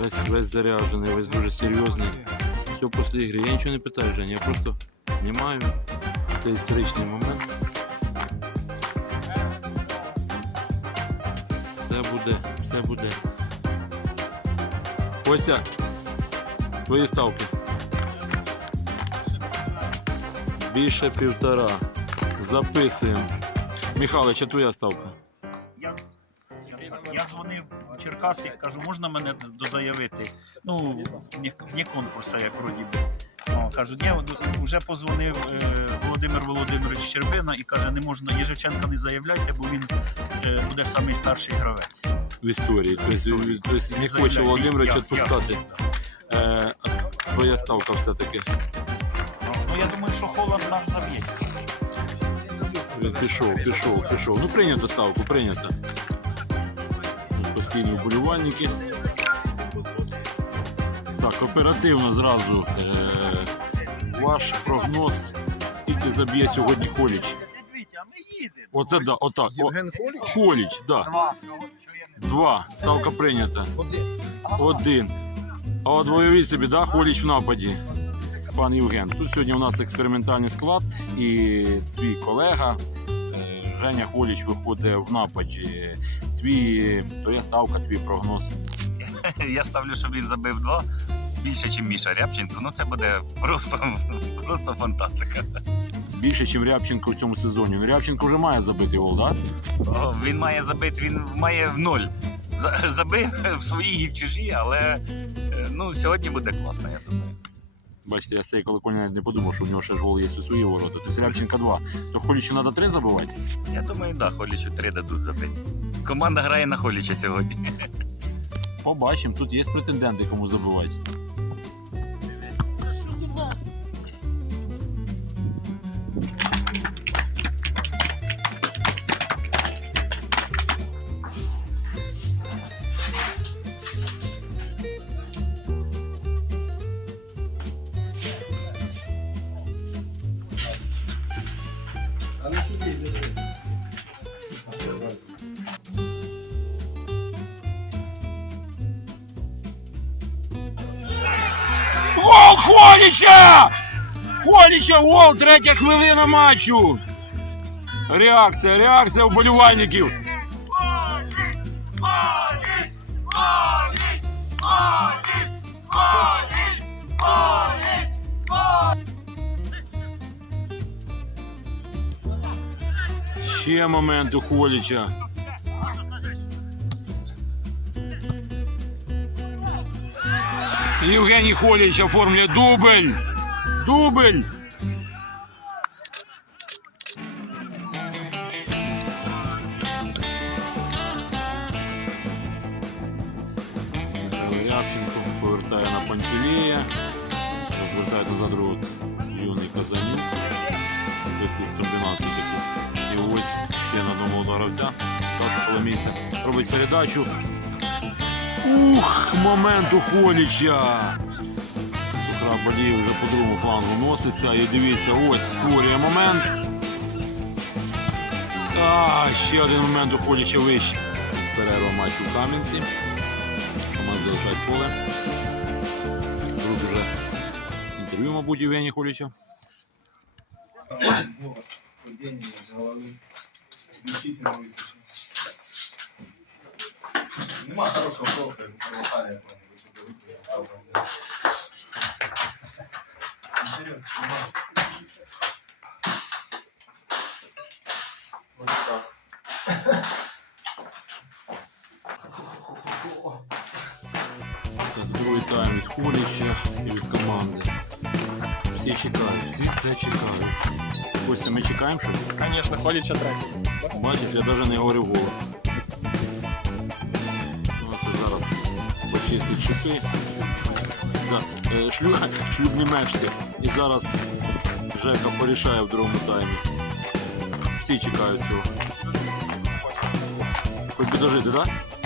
Весь, весь заряджений, весь дуже серйозний. Все після ігри. Я нічого не питаю, Женя, я просто знімаю. Це історичний момент. Все буде, все буде. Костя, твої ставки. Більше півтора. Записуємо. Михайлович, а твоя ставка? Дзвонив в Черкаси, кажу, можна мене дозаявити? Ну, вне конкурсу, як вроді би. О, кажу, ні, вже позвонив е, Володимир Володимирович Щербина і каже, не можна Єжевченка не заявляйте, бо він е, буде самий старший гравець. В історії. Тобто, історії. тобто не хоче Володимирович відпускати. Е, твоя ставка все-таки. Ну, я думаю, що Холланд нас заб'є. Пішов, пішов, пішов. Ну прийнято ставку, прийнято. Постійні вболівальники. Так, оперативно зразу. Е, ваш прогноз, скільки заб'є сьогодні Холіч? Оце да, отак. О, Євген Холіч? Холіч, да. Два. Ставка прийнята. Один. А от бойові собі, да, Холіч в нападі. Пан Євген. Тут сьогодні у нас експериментальний склад і твій колега. е, Женя Холіч виходить в нападі. Твій, твоя ставка, твій прогноз. Я ставлю, щоб він забив два більше, ніж Міша Рябченко. Ну це буде просто, просто фантастика. Більше, ніж Рябченко в цьому сезоні. Ну, Рябченко вже має забити гол, так? О, він має забити, він має в ноль. Забив в своїй і в чужій, але е, ну, сьогодні буде класно, я думаю. Бачите, я цей колокольня навіть не подумав, що в нього ще ж гол є у свої ворота. Тобто Рябченка 2. То Холічу треба три забивати? Я думаю, да, Холічу три дадуть забити. Команда грає на Холіча сьогодні. Побачимо, тут є претенденти, кому забивати. Холіча! Холіча гол, третя хвилина матчу. Реакція, реакція вболівальників. Ще момент у Холіча. Євгеній Холіч оформлює дубль. Дубль. Рябченко повертає на Пантелея. Розвертає назад рух юний Казанюк. Тут 12 І ось ще на одного гравця. Саша Коломійця робить передачу. Ух, момент у Холіча. Сухра Балієв вже по другому флангу носиться. І дивіться, ось створює момент. А, ще один момент у Холіча вище. З перерва матчу в Кам'янці. Команда залишає поле. Тут вже інтерв'ю, мабуть, Євгенія Холіча. Нема хорошого просто Михайло якого-нибудь, щоб випити, а образити. Серйозно, нема. Ось так. Це другий тайм від Холіча і від команди. Всі чекають, всі це чекають. Костя, ми чекаємо щось? Звісно, Холіча третій. Бачиш, я навіть не говорив голос. Почистить шипи. Да, е, шлю, шлюбні мешти. І зараз Жека порішає в другому таймі. Всі чекають цього. Хоч би так? Да?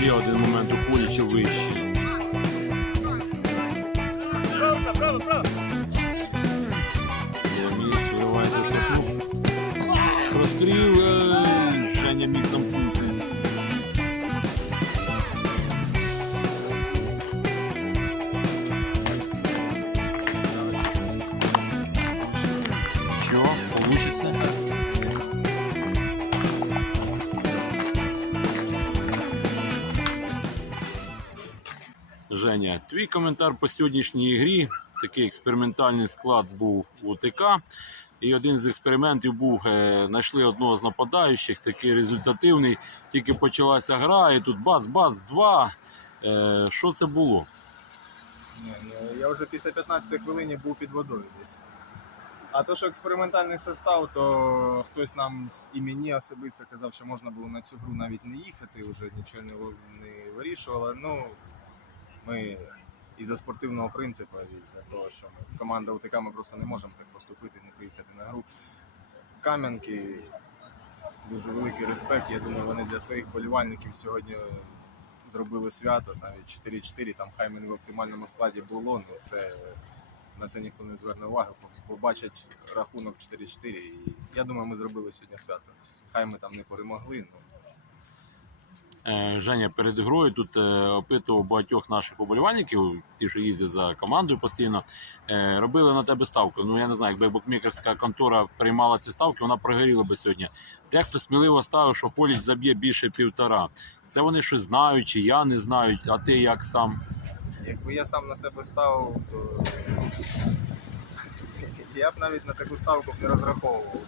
Ще один момент у Холіча вищий. Ламіс Женя, твій коментар по сьогоднішній грі. Такий експериментальний склад був у ТК. І один з експериментів був, е, знайшли одного з нападаючих, такий результативний. Тільки почалася гра, і тут бац-бац, два. Е, що це було? Ну, я вже після 15 хвилини був під водою десь. А то, що експериментальний состав, то хтось нам і мені особисто казав, що можна було на цю гру навіть не їхати, вже нічого не вирішувало. Ну, ми із-за спортивного принципу, із-за того, що ми команда УТК, ми просто не можемо так поступити, не приїхати на гру. Кам'янки, дуже великий респект. Я думаю, вони для своїх болівальників сьогодні зробили свято, навіть 4-4, там хай ми не в оптимальному складі було, ну це на це ніхто не зверне уваги. Побачать рахунок 4-4. І я думаю, ми зробили сьогодні свято. Хай ми там не перемогли. Ну, Е, Женя перед грою тут е, опитував багатьох наших уболівальників, ті, що їздять за командою постійно, е, робили на тебе ставку. Ну я не знаю, якби букмекерська контора приймала ці ставки, вона прогоріла би сьогодні. Дехто сміливо ставив, що Поліч заб'є більше півтора. Це вони щось знають, чи я не знаю, а ти як сам. якби я сам на себе ставив, то я б навіть на таку ставку не розраховував.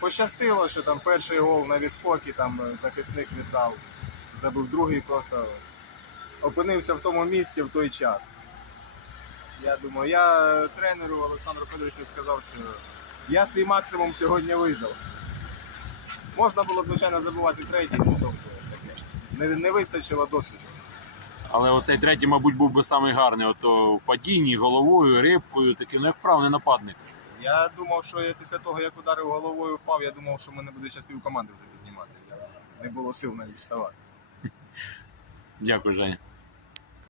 Пощастило, що там перший гол на відскокі, там е, захисник віддав, забив другий, просто опинився в тому місці в той час. Я думаю, я тренеру Олександру Федоровичу сказав, що я свій максимум сьогодні видав. Можна було, звичайно, забувати третій, ну тобто. Не, не вистачило досвіду. Але оцей третій, мабуть, був би самий. Ото в падінні, головою, рибкою, такий, ну як вправний нападник. Я думав, що я після того, як ударив головою впав, я думав, що мене буде зараз пів команди вже піднімати. Не було сил навіть вставати. Дякую, Женя.